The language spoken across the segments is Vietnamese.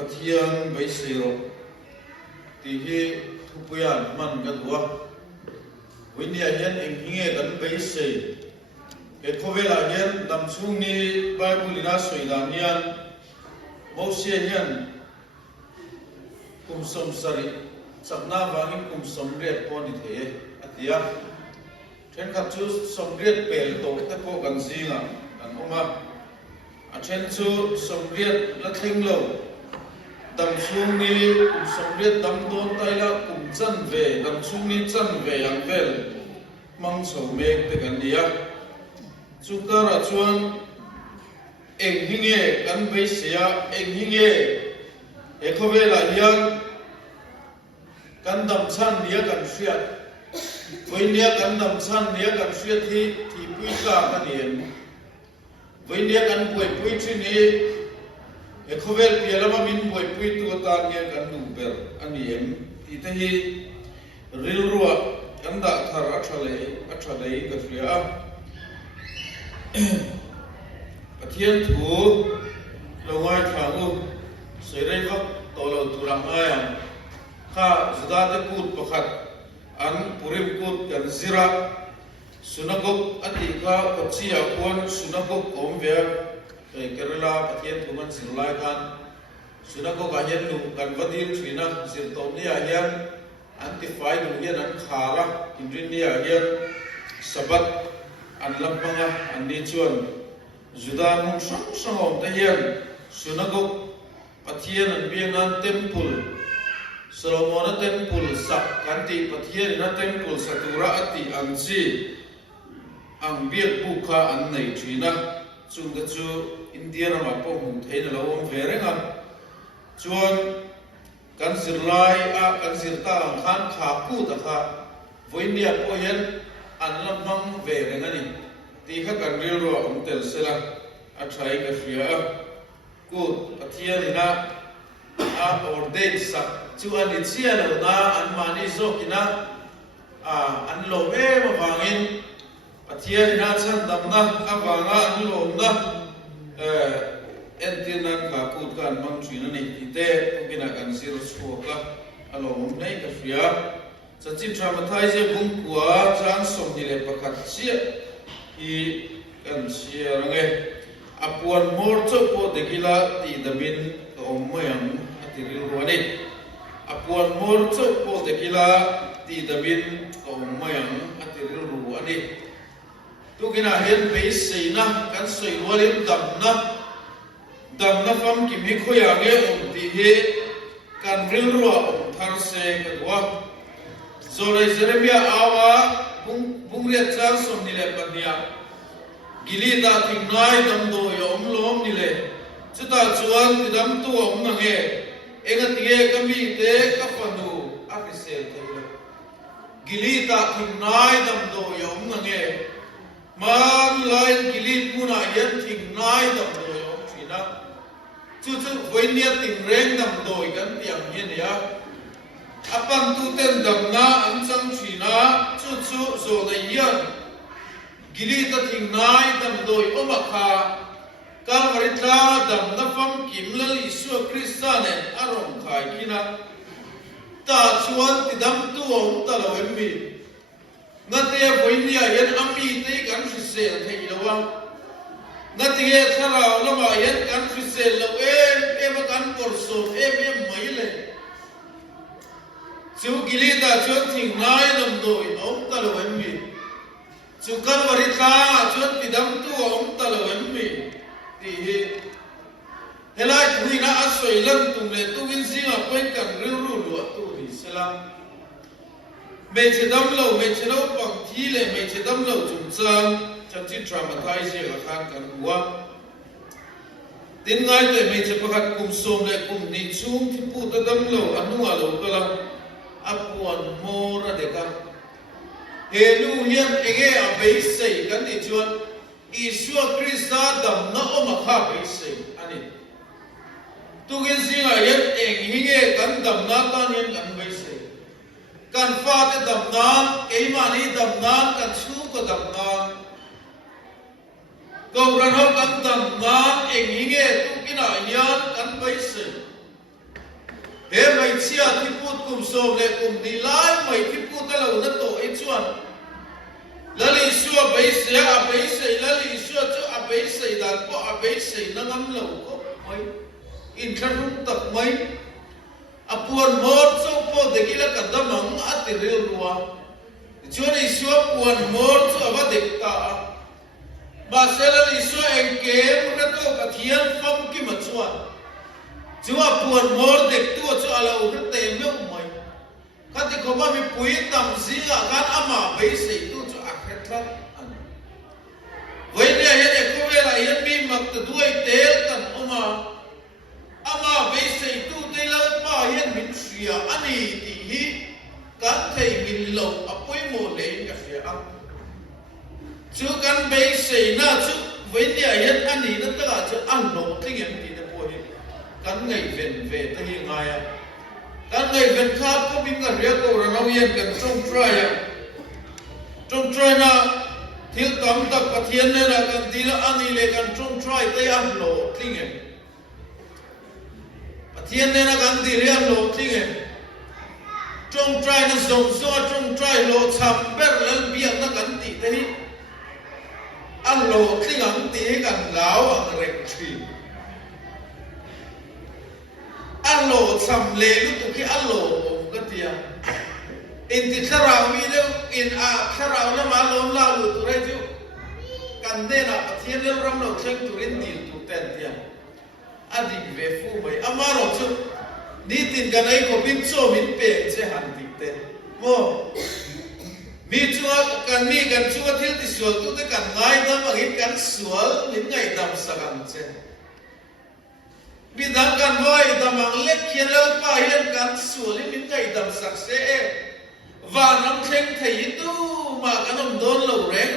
pathian bai siro ti hi thupuyan man kan wa winia hian eng hinge kan bai sei e khovela hian dam chung ni bible ina soidan hian Moses hian kumsom sari sakna wangi kumsom riat pon the atia then khat chu som riat pel to ta ko kan zinga kan oma a then chu som riat la thleng lo dam chung ni kumsom riat dam don taila kum chan ve dam chung ni chan ve yang vel mang so mek te kan dia chu kara chuan eng hinge kan bai sia eng hinge e khovela hian kan dam chan nia kan hria voinia kan dam chan nia kan hria thi pui ka ka dien voinia kan pui pui thi ni e khovel pialama min pui pui tu ta nia kan nu ber ani em ti te hi ril ruwa kan da thar athale ka hria pathian thu longai thangu serei vak tolo turang ayam kha zada te kut pakhat an purim kut kan zira sunagok ati kha pachia kon sunagok komve kerala pathian thu man zirlai khan sunagok ahian lu kan vadil thina zirtom ni ahian antify lu hian an khara indrin ni ahian sabat an lampanga an ni chuan Juda mong sang te hian sunagok pathian an biangan temple Solomon temple sak kanti pathian na temple satura ati an si ang biak bukha an nei thina chungda chu India ma po hung theina lawom verenga chuan kan zirlai a kan zirta ang khan kha ku ta kha voinia po hian an lamang verenga ni ti kha kan ril ro om tel sela a thai ka fia ku pathian ina a ordain sak chu an chia lo na an mani zokina an lo me ma wangin pathian ina chan damna awanga an lo na entinan ka kut kan mang thina ni ite kina kan sir suaka alom nei ka fia chachin traumatise bung kwa chan som ni le pakhat chia I kan chia range apuan mor chopo dekila ti damin omayam atiril ruani apuan mor chopo dekila ti damin omayam atiril ruani tu kina hen base seina kan soi walim damna fam ki mi khoyange ti he kan ril ruwa thar se kadwa zolai jeremia awa bung ria char som ni le pania gili da thing nai dam do yom lom ni le chuta chuan ti dam tu om na nge enga tie kami te ka panu afisel te gili da thing nai dam do yom na nge man lain gili puna yan thing nai dam do yom thina chu voinia ting reng dam do kan tiang yen ya apan tu ten damna an chang thina chu zo da yan gili ta thing nai dam doi omakha kalvaritla dam na fam kimlal isu kristane arom khai kina ta chuan ti dam tu om talo emmi ngate voinia yan ami te kan fisel thei lawa ngate thara lama yan kan fisel lo em kan porso em maile chu gili ta chuan thing nai dam doi om talo emmi chu kalvaritla chuan ti dam tu om talo emmi ti hi helai thuina asoi lan tum le tu win singa point kan ru lu tu ri selam me che dam lo pang thi le me che dam lo chung chang chachi traumatize la khan kan huwa tin ngai le me che pakhat kum som le kum ni chung thi pu ta dam lo anunga lo kala apuan mora de ka helu hian ege a base sei kan ti chuan Isua Krista dam na omakha base sei ani tugin singa yan eng hinge kan dam na tan yan kan base kan fa te dam na keimani dam na kan chu ko dam na ko ran ho kan dam na eng hinge tu kina yan kan base he mai chia thi put kum som le kum ni lai mai thi put ta lo na to e chuan lali suwa bai se a bai se lali suwa chu a bai se dan po a bai se na ngam lo ko mai in tharung tak mai apuan mor chu po de kila kadamang atiril ruwa chuan i suwa puan mor chu ava dek ta ba se lali suwa engkem na to kathian fam ki ma chuan chuwa puan mor dek tu chu ala u te me mai khati khoba mi pui tam zinga kan ama bai se tu với đây hiện nay có vẻ là hiện mi mặc từ đuôi téo tận ama với xây tu tây lâu ba hiện mình xìa anh ấy thì hi cán thầy mình lồng apoi mồ lấy cả xìa ăn chú cán với xây na chú với đây hiện anh ấy nó tất cả chú ăn lỗ thì hiện thì nó bồi cán ngày về tới hiện ngày à cán ngày về khác có biết cái riêng của nó hiện cần trong trai na thiếu tấm tập phát hiện nên là cần đi là anh ấy lấy cần trong trai tới ăn lỗ thì nghe phát hiện nên là cần đi lấy ăn lỗ thì nghe trong trai nó giống do trong trai lỗ chạm bét lên biển nó cần đi tới ăn lỗ thì cần đi cần lão ở rèn chi ăn lỗ chạm lệ lúc tụi khi ăn lỗ cái tiền in ti tharau mi deu in a tharau na ma lom la lu tu re ju kan de na pathian le ram lo thleng tu rin dil tu ten tia adi ve fu mai amaro chu ni tin kan ai ko bin so min pe che han dik te mo mi chu kan mi kan chu thil ti sual tu te kan ngai da ma gi kan sual min ngai dam sakam che bi dang kan voi da mang le khian lo pa hian kan sual min ngai dam sak se và nắm khen thầy tu mà cái nông đốn lầu rén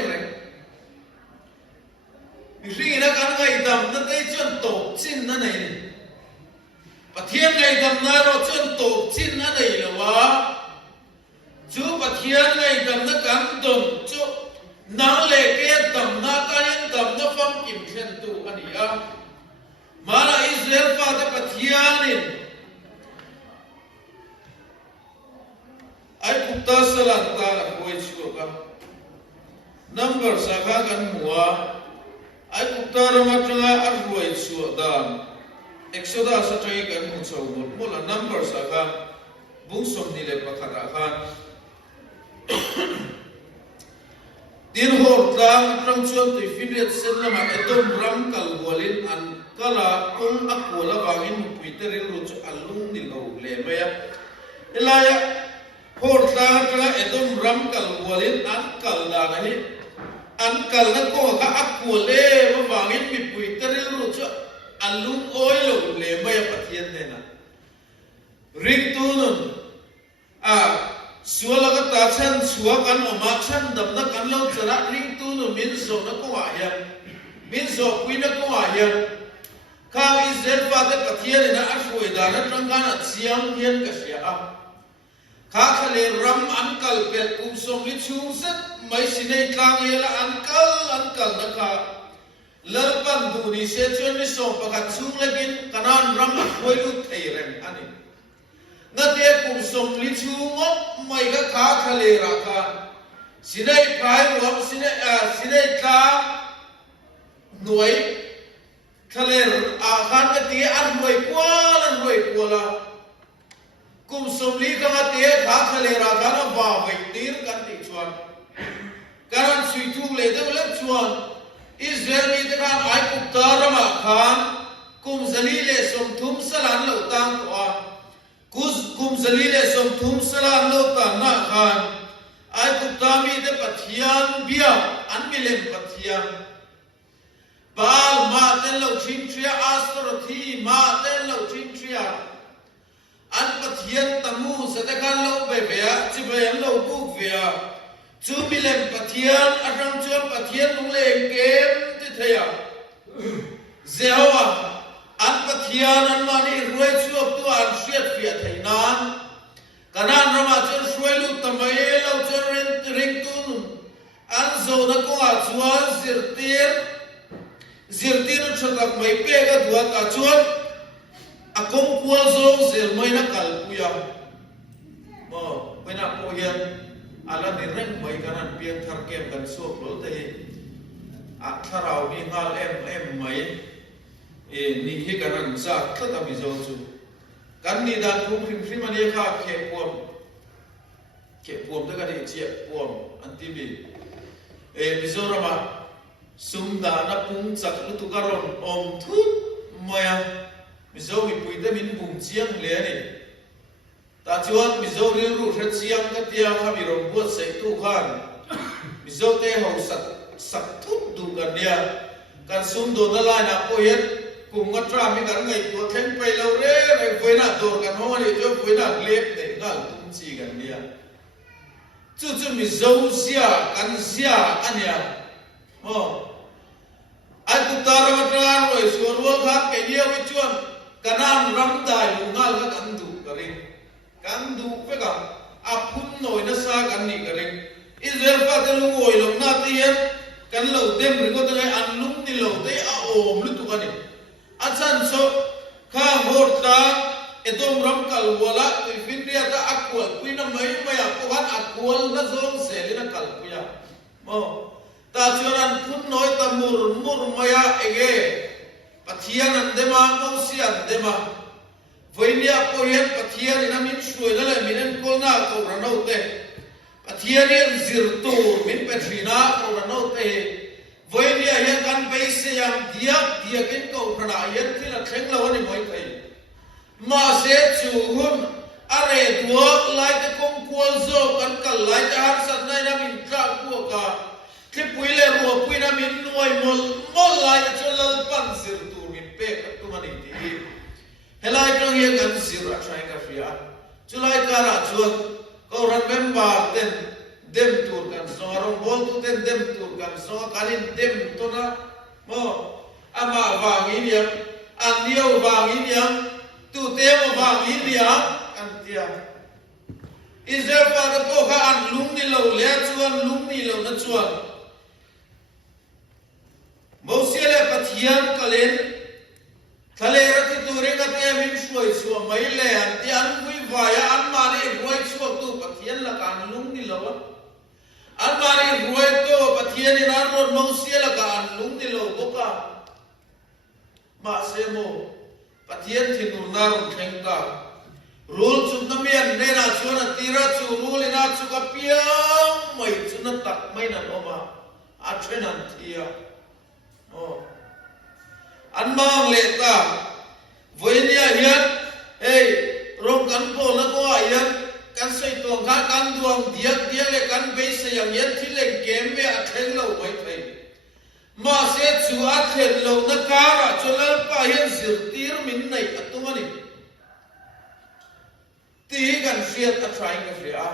vì nó cái ngày đầm nó thấy chuyện tổ chinh nó này và thiên ngày đầm nó rồi chuyện tổ chinh nó này là quá chú và thiên ngày đầm nó cắn đồn chú nó lệ kia đầm nó cái đầm nó phong kiểm khen tu anh ấy mà là Israel pha ta và thiên này ai cũng ta salat ta là quay chùa cả number sakha kan mua ai cũng ta rama changa ar quay chùa dan exodus sa chai kan mu chau một là number sakha bung som ni le pakhara khan din hor tang trong chuan tui filiat sen lama etom ram kal walin an kala kum akola wangin puiteril ru chu alung ni lo le maya elaya hor ta tra edom ram kal walin an kal la na hi an kal na ko ka akule wa wangin mi pui teril ru chu alung oi lo le mai pathian ne na ring tu nun a suala ka ta chan suwa kan oma chan dam na kan lo chara ring tu nun min zo na ko ya min zo pui na ko ya ka Israel va de pathian na a shoi da na tang kana chiang hian ka sia a khá khale ram ankal pet som li chung set mai sinei tlang yela ankal na kha lerpan du ni se chon ni som pakhat chung legin kanan ram khoi lu thei ren ani na te som li chung mai ga khá khale ra kha sinei pai rom sinei tla nuai khale a khan ka ti ar nuai kwala kum somli kama te tha khale ra kana ba vai tir kan ti chuan karan sui thu le de le chuan Israel ni te kan ai ku tarama khan kum zalile som thum salan lo tang to kum zalile som thum salan lo ta na khan ai ku tami de pathian bia an milem pathian bal ma ten lo chim tria astrothi ma ten lo chim tria an pathian tamu sate kan lo be bea chi be lo buk vea chu bilem pathian atang chu pathian lung le kem ti thaya zewa an pathian an mani ruai chu tu an shiat fia thainan kanan rama chen shuai lu tamai lo chen ring tu an zo na ko a chuan zirtir chatak mai pe ga duat a chuan akong kual zo zel mai na kal puya mo pena ko hian ala ni reng mai kanan piang thar kem kan so lol te a tharau ni ngal em mai ni hi kanan sa thata mi zo chu kan ni dan phum phim ani kha ke puam te ka ni chia puam anti bi Mizorama sumda na pung chak lu tu karon om thut moya mizo mi puite min bung chiang le ni ta chuan mizo ri ru hret chiang ka tiang ha mi rom buat sei tu khan mizo te ho sak thut du kan dia kan sum do na lai na ko yet kum nga tra mi kan ngai tu theng pe lo re re voi na dor kan ho ni jo voi na lep te ngal tum chi kan dia chu mi zo sia kan sia ania ai tu tar ma tra ro so ro kha ke dia wi chuan kanam ram dai lu ngal ka kan du pe ka a phun noi na sa kan ni ka ring Israel pa te lu ngoi lo na ti yen kan lo dem ri ko te an lung ni lo te a om lu tu ka ni a chan so kha hor ta edom ram kal wala tu fin ria ta akwal kuina mai maya ko han akwal na zong se le na kal puya ta chuan phun noi ta mur maya ege pathian an dema mo si an dema voinia ko yen pathian ina min shuai la min ko na ko rano te pathian yen zir tu min petrina ko rano te voinia yen kan be se yang dia kin ko rana yen thila thleng lo ni moi thai ma se chu hun are duak lai te kong kual zo kan kal lai ta har sat nai na min tra ku ka ke puile ro puina min noi mol lai chu lal pan sir tu min pe ka tu mani ti helai tong ye kan sir a trai ka fia chu lai ka ra chu ko ran member ten dem tur kan so rong bol tu ten dem tur kan so kanin dem to na mo ama wangin yang an dio wangin yang tu temo wangin yang an tia Israel pa da ko ka an lung ni lo le chuan lung ni lo na chuan Mosiele pathian kalen thale rati ture ka te min suai suwa mai le an ti an vui vaya an mari voi suwa tu pathian la kan lung ni lo an mari voi to pathian in an ron mosiele ka an lung ni lo boka ma se mo pathian thinur na ron thengka rul chum na mian ne na chuan tira chu rul ina chu ka piang mai chu na tak mai na oma a thenan thia an mang le ta voinia hian hey rong kan po na ko hian kan sei tong kha kan duang dia le kan be se yang yen thileng kem me a theng lo mai thai ma se chu a thlen lo na ka ra cholal pa hian zir tir min nei atumani ti kan fiat a try ka fia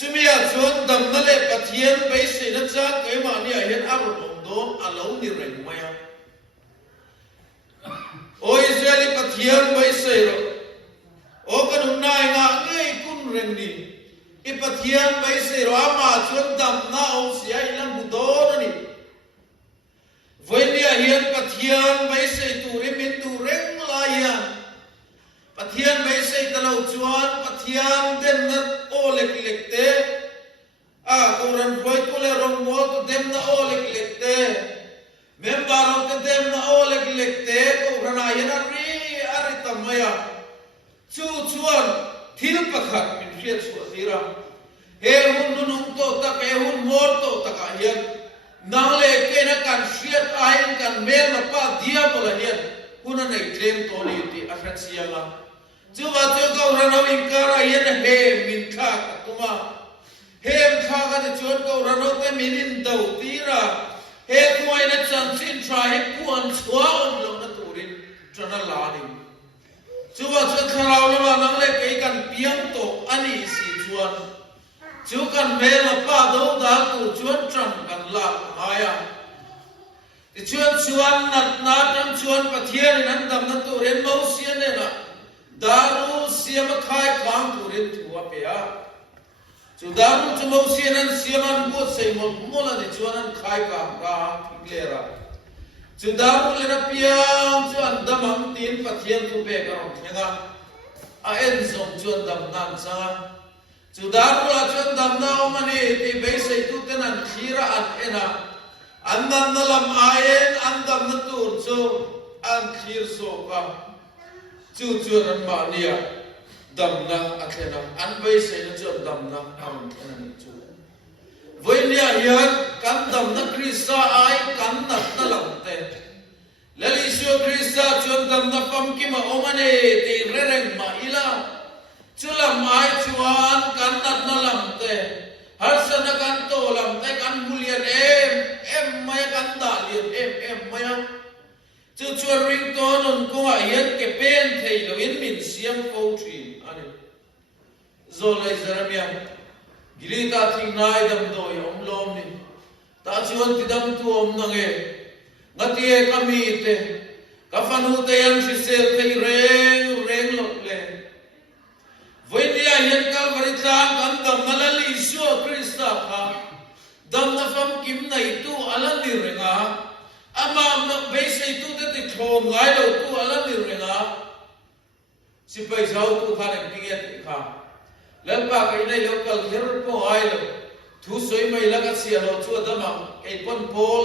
chumia chuan dam na le pathian be se na cha ke ma ni a hian a ron don alo ni reng maya o Israeli pathian bai sei ro o kan nai nga ngai kun reng ni I pathian bai sei ro ama chuan dam na o sia ila budon ni voinia hian pathian bai sei tu ri min tu reng la ya pathian bai sei talo chuan pathian den na o lek te koran voi ko le rong mo to dem na o lek te member of the dem na o lek te ko rana yana ari tamaya chuan thil pakhat min fiat su asira he hun nung to ta ke hun mor to ta ka hian nang le ke na kan fiat ain kan mel na pa dia bola hian kuna nei claim to ni ti afrak siala chuwa ko rana win kara hian he min kha tuma hem kha ga chuan ko rano te minin dau tira he kuai na chan sin try kuan chua on lo na turin chana la ni chuwa kharau la nang le ke kan piang to ani si chuan chu kan me la pa do da tu chuan tram kan la aya chuan na tam chuan pathian nan dam na tu ren mo sian ne na daru siam khai kam turin thua pe a Sudaru cuma usianan siaman buat saya mola ni cuanan khai ka thiklera chu da mu le na piang chu an damang tin pathian thu pe ka rong thenga a en zong chu an dam nan sanga chu da mu la chu dam na mani ti be sei tu ten an khira an ena an dam na lam ayen an dam na tur chu an khir so ka chu chu an ma nia dam na athena an be sei na chu dam na an thena ni chu với nia hiền kan dam na Krista ai kan na lam te lali sio Krista chuan dam na pam ki ma omane ti rereng ma ila chulam ai chuan kan na lam te har sana kan to lam te kan mulian em mai kan da lian em maya chu chuan ring to non ko a hian ke pen thei lo in min siam fo thin ani zo lai zaramia gili ta thing nai dam do yom lom ni ta chuan ti dam tu om na nge ngati e kami te ka fanu te yan si sel thei reng lo le voi dia hian Calvary tlang kan dam na li su Krista kha dam na fam kim nai tu ala ni renga ama be sei tu te ti thom ngai lo tu ala ni renga si pai zau tu kha ne pinget kha lempa kai nei local her po ai lo thu soi mai la ka sia lo chu dama kai pon pol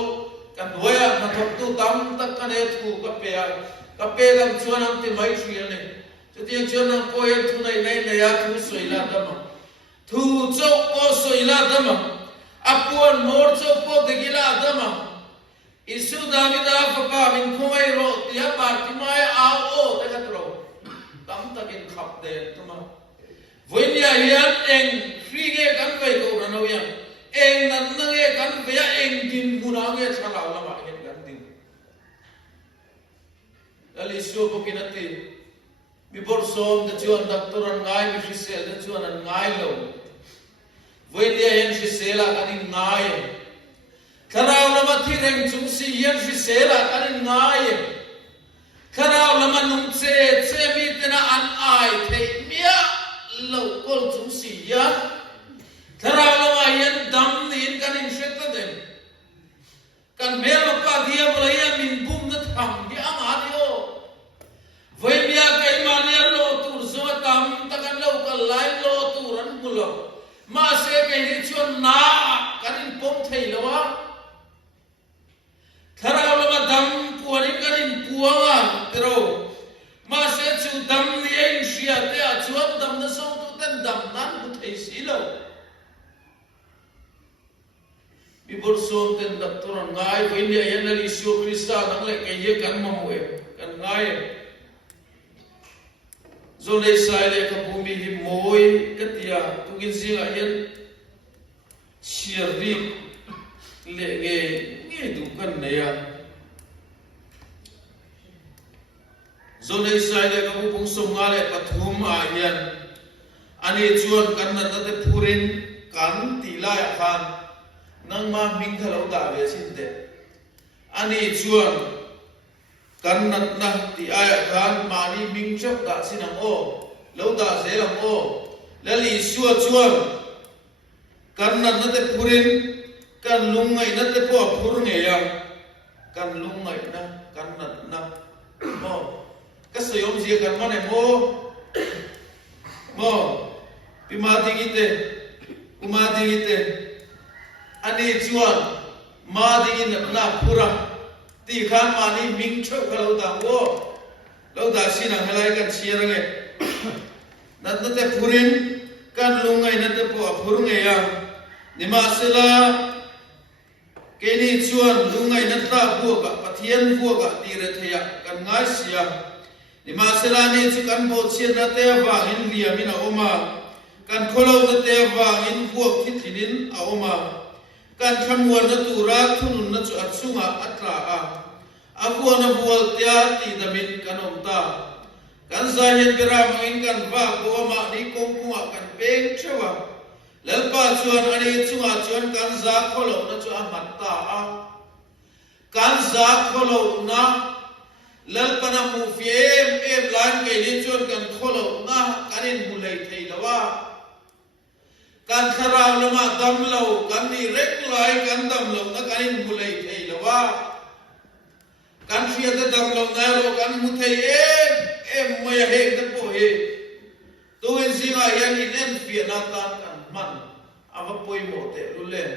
kan hoya na thok tu tam tak ka ne thu ka pe lam chuan am ti mai thri ne chu ti chuan am po yan thu nei nei ya thu soi la dama thu chok po soi la dama apuan mor chok po de gila dama isu davida papa min khomai ro ti ha par ti mai a o te ka tro tam takin khap de tuma với nia hiền eng free ge kan vai ko rano yang eng nan na ge kan ve eng din guna ge chala la ma gen kan din ali so ko kinati mi bor som de chuan doctor an ngai mi fisel de chuan an ngai lo với nia hiền fisela kan ngai kharau lama thi reng chung si hiền fisela kan ngai kharau lama nung che mi tena an ai thei mia lâu col chúng si ya thara lo ayen dam nin kan in sheta den kan mel pa dia bolaya min bum na tham dia ang adio voi bia kai mania lo tur zo tam takan lo kal lai lo turan bulo ma se kai ni chon na kan in pom thei lo wa thara lo ma dam puani kan in puanga pero ma se chu dam ni en shia te a chuan dam na song tu ten dam nan ku thei si lo bi bor som ten doctor ngai voi ni yan ali sio Krista nang le ke ye kan ma mu kan ngai zo nei sai le ka pu mi hi moi ka tia tu gin zi a yan chiar ri le nge du kan ne ya zo nei sai le ka pu pung som nga le pathum a hian ani chuan kan na te phurin kan ti la ya khan nang ma ming thalo da ve sin te ani chuan kan na ti a ya khan ma ni ming chok da sin ang o lo da se lam o lali suwa chuan kan na te phurin kan lungai na te po phur nge ya kan lungai na kan na mo ka sayom ji kan ma ne mo pima dingite uma dingite ani chuan ma dingin na pura ti khan ma ni ming chho khalo da wo lo da sinang helai kan chiarange nat na te phurin kan lungai na te po phur nge ya nima sela ke ni chuan lungai na ta bu ka pathian bu ka ti re thaya kan ngai sia nima sela ni chu kan bo chian na te wa in lia min a oma kan kholo na te wa in bu thi thinin a oma kan khamwar na tura thunun na chu achunga atra a aku na bual tia ti damin kanom ta kan zahin biram in kan va ko ma ni kong kunga kan peng chewa lalpa chuan ani chunga chuan kan za kholo na chu amat ta a kan za kholo na lalpa na mu fiem lan ke ni chuan kan kholo na kanin mulai thei lawa kan tharau lama dam lo kan ni rek lai kan dam lo na kanin mulai thei lawa กันเชียร์จะดำลงในโลกันมุทัยไม่เห็นแต่พอเฮตัวเองสิงห์ยังอินเอ็นเฟียนาตานกันมันอาว่าป่วยหมดรู้เลย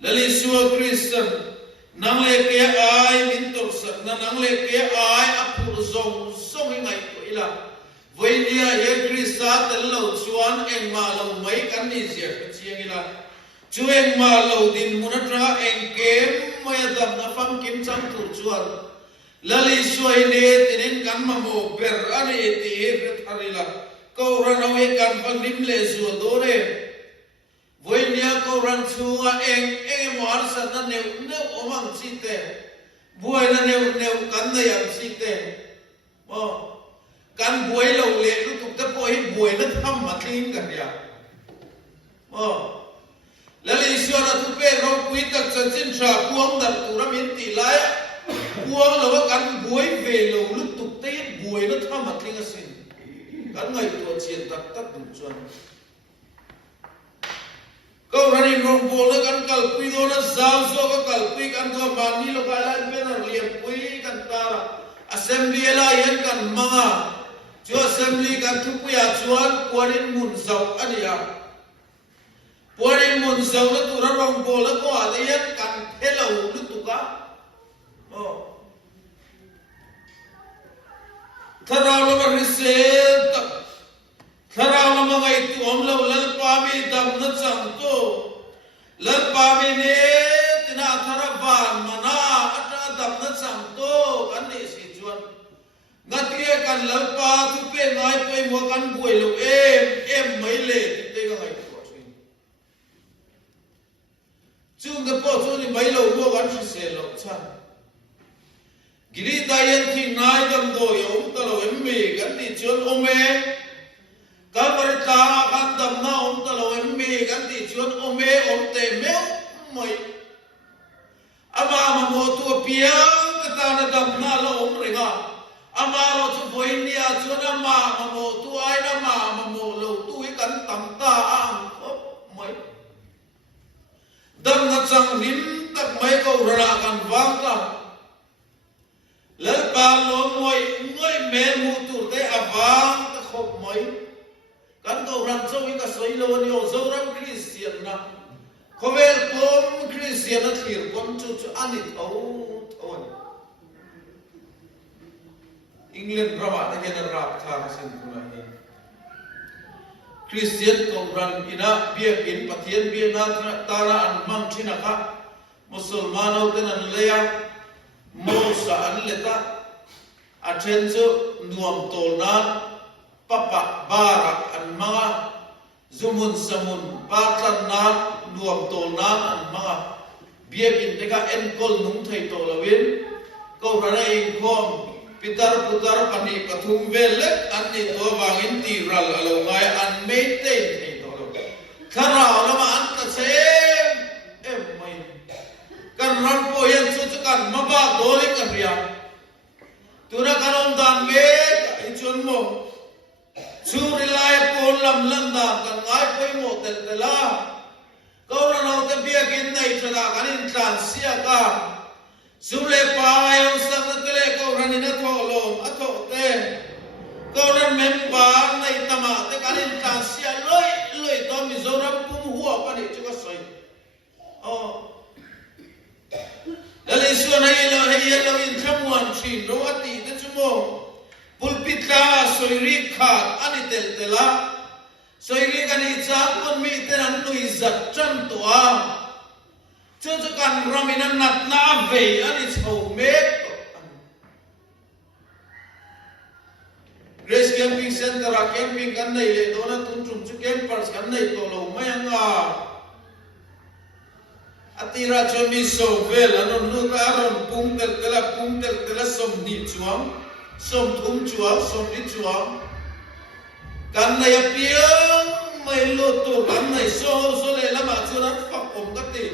แล้วลิสัวคริสต์นังเล็กไอ้มินตุสักนังเล็กไอ้อับปุรส่งยังไงตัวอีละวันนี้เฮคริสต์แต่เราชวนเองมาเราไม่กันนี่เสียกันเสียอีละช่วยมาเราดินมุนัตระเองเกมไม่ดำน้ำฟังกินจังถูกชวนแล้วลิสัวเนตินินกันมาโมเบอร์อันนี้ที่เฮฟทาริละก็รันเอาเองกันฟังริมเลสัวโดเรวันนี้ก็รันชัวเองมอร์สันนั่นเนวอมังสิเตบัวนั่นเนวกันได้ยังสิเตกันบัวเราเลี้ยงลูกตะโพยบัวนั่นทำมาทิ้งกันยังแล้วลิสัวนั่นทุกเรื่องเราคุยตักสันสินชาพวงดับตุระมินตีไล่พวงเราว่ากันบัวเวลูลูกตุกเตี้ยบัวนั่นทำมาทิ้งกันสิกันไงตัวเชียนตักดุจวนก็รันรองโบลกันกัลปุยโดนซาลโซก็กัลปุยกันตัวบานนี้ลูกอะไรเป็นเรียบปุยกันตาอัสเซมบลีอะไรยันกันมังอ่ะชัวอัสเซมบลีกันทุกปีอาชวนปวดินมุนเสาอันนี้อ่ะปวดินมุนเสาแล้วตัวรองโบลก็อะไรยันกันเฮลล์ลุตุกะถ้าเราไม่ริเซตถ้าเราไม่ไงตัวอมเราเล่นปามีดำนัดสังโตเล่นปามีเนี่ยที่น่าทารบานมานาอัตราดำนัดสังโตกันนี่สิจวนงัดเกี่ยกันเล่นปาทุกเป็นไงไปมัวกันบุยลูกไม่เล่ที่เด็กไงตัวจริงจุ่มเด็กพ่อจุ่มนี่ไม่ลูกมัวกันสิเสียลูกฉันกิริตายันที่นายดำโดยองค์ตลอดมีกันที่จวนอเมก็บริจาคกันดำน้าองค์ตลอดมีกันที่ชวนอเมองเตเมลไม่อามาโมตัวเปียงก็ตานะดำน้าเราองเริงาอามาเราจะไปเนี่ยชวนอามาโมตัวไอ้อามาโมเราตัวกันตั้งตาอ่างไม่ดำน้าจังหินตักไม่ก็ระกันวางกันแล้วบาลมวยง่อยเมมูตัวได้อาวางตะขบไม่กันก็รันโซวิกาสวยโลนิโอโซรัมคริสเตียนนะเขาเวลคอมคริสเตียนนั่นคือคนจุอันนี้เอาอังกฤษประวัติกันรับทางสิ่งนั้นคริสเตียนก็รันอินะเบียกินปะเทียนเบียนาตาราอันมังชินะค่ะมุสลิมเอาแต่นั่นเลยอะโมสะอันเลตาอาเชนซูนวมโตนาปะปะบารักอันมังซุมุนสมุนปาตันนานวมโตนาอันมังเบียกินเด็กเอ็นกอลนุ่งไทยโตลวินก็รันเองคอมพิตาร์พุตาร์ปนิปทุมเวลอันนี้ตัววางินตีรัลอลงไงอันไม่เต้นไทยโตลข้าเราละมาอันกเซมไม่กันรันโพยันสุดกันมาบ้าโดลิกันเรียตัวนักการองดานเมกอิจวนโมชูริลายโพลัมลันดากันง่ายไปหมดแต่ละก็เราจะเบียกินในชะตากันอินทรานเสียกันสุเลปายองสักนั่นเลยก็รันนัทโอลมอัทโอเตก็รันเมมบาร์ในตมาแต่กันอินทรานเสียเลยตอนมิโซรัมปุ่มหัวปนิจุกสอยแล้วในส่วนให้เราอินทรามชินโรอติเดชโมปุลปิตาสวยริขาดอันนี้เตละสวยริกันอีจากคนมีแต่นั้นนุยจัดจันตัวช่วยกันรามินันนัดนาเวอันนี้ชาวเมกเกรสแคมปิ้งเซ็นเตอร์แคมปิ้งกันในเลยโดนตุนจุ่มจุแคมปัสกันในตัวเราไม่ยังอติราชมีโซเวลอันนั้นลูกอารมณ์ปุ่งเตละสมนิจวงสมทุ่มจวงสมนิจวงกันในเปียงไม่รู้ตัวกันในโซเลยละมาชนัดฝักผมกันตี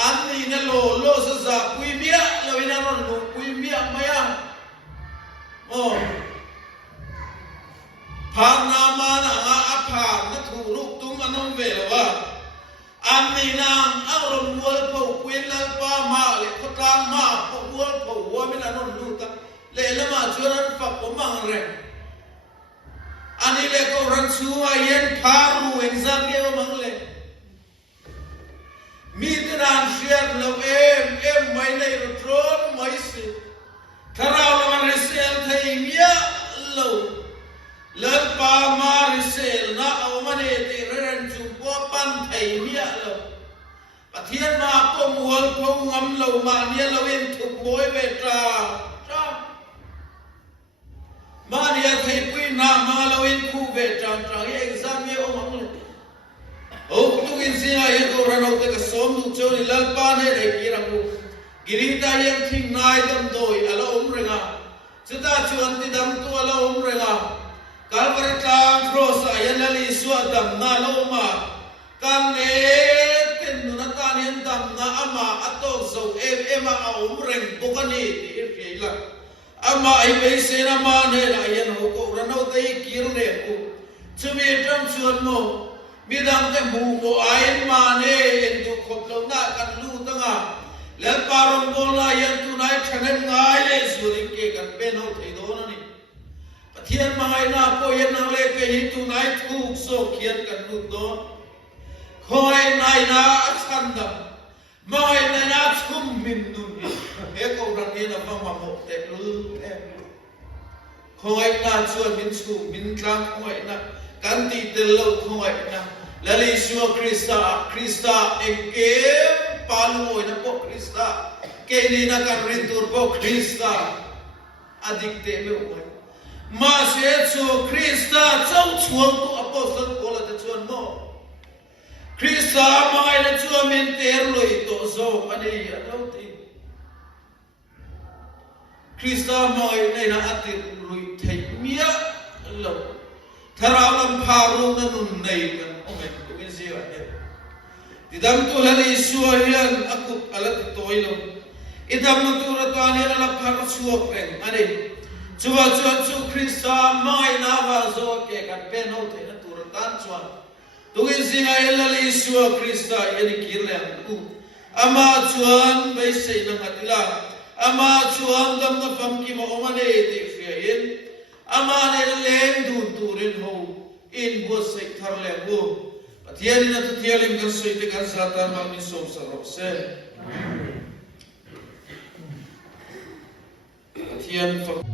อันนี้เนี่ยโลสซาคุยเมียเราอินาร์นลูคุยเมียไม่ยังผ่านนามานะผ่านนะถูกลูกตุ้มอันนั้นเวลว่า อันนี้นางอารมณ์วัวเผาควินลัลปามาเลยเขาตามมาเผาวัวเผาวัวไม่ละนนดูตาเลยละมาชวนนั้นฝักผมมังเร่อันนี้เลยเขารันชัวเย็นพารูเอ็นซักเดียวมังเลยมีแต่นางเชียร์เราไม่เลยรถร้อนไม่สิถ้าเราละมันริเซลไทยเมียเราลัลปามาริเซลนะเอามันเอติเรนจุบว่าปันไทยเมียเราปะเทียนมาปมวัลพงงำเรามาเนี่ยเราเองถูกโวยเวตรามาเนี่ยไทยปุ้ยนามาเราเองคู่เวตราจังเอ็กซามเยอะมั้งเลยโอ้ทุกอินทรีย์ยังตัวเราแต่ก็สมดุลโจนี่ลัลปาเนี่ยเด็กยี่รังกูกิริตายังทิ้งนายดำโดยอะไรเรงาสุดท้ายชวนที่ดำตัวอะไรเรงาการบริจาคโปรสายันลิสวดดำนาโลมาการเล่นนุนตาเนียนดำนาอามาอัตโตโซมาเอาเรงบุกันนี่ที่เรื่องละอามาไอเบสเซนามาเนี่ยละยันหุกรันเอาแต่กิรเล่กูช่วยจำชวนโมมีดังแต่หมู่โมไอมาเนี่ยเอ็นดูขบลงหน้ากันลู่ตั้งอ่ะแล้วปารมโบลายันตุนายฉันเห็นง่ายเลยสุริเกกันเป็นเอาไทยโดนนี่ปะเทียนมาไอ้หน้าพ่อยันนางเล็กหินตุนายถูกโซเขียนกันลุกโดนคอยนายนาฉันดำมาไอ้นายนาชุ่มมินดุนเอกเอาดังนี้นะฟังมาหมดแต่รู้คอยนาชวนมินชุ่มมินกลางคอยนะกันตีเตลล์คอยนะแล้วลิชัวคริสตาเองเก็บปาลูไอ้นะพวกคริสตาเกณีนักริตูร์พวกคริสตาอดีตเตไม่รู้ไหมมาเสียชัวคริสตาเจ้าชวนตัวอพอสต์โกลจะชวนโมคริสตามาไอ้นะชวนมินเตอร์เลยตัวโซอันนี้เราตีคริสตามาไอ้นะอัติลุยเทียมีอะเราถ้าเราลำพารุนันในกันโอ้ไม่ดูไม่เสียเนี่ยที่ดำตัวละลิชัวยันอักุอะไรตัวอีลงอีดำตัวละตัวนี้ละพารุชัวเองอันนี้ชัวคริสต์มาไอ้นาวาโซเกกันเป็นเอาที่นั่นตัวละตันชัวตัวอินสิงห์ละลิชัวคริสต์ยันกิรเลนกูอามาชัวไปเสียนังหัดละอามาชัวดำนับฟังกิมาโอมันเอติฟิเอ็นอามาเนี่ยเล่นดูตูรินโฮอินบัวสิทาร์เลบูปะเทียนนั่นทุกอย่างลิมกันสุยติกันสัตย์มามิสอมสรุปเซปะเทียน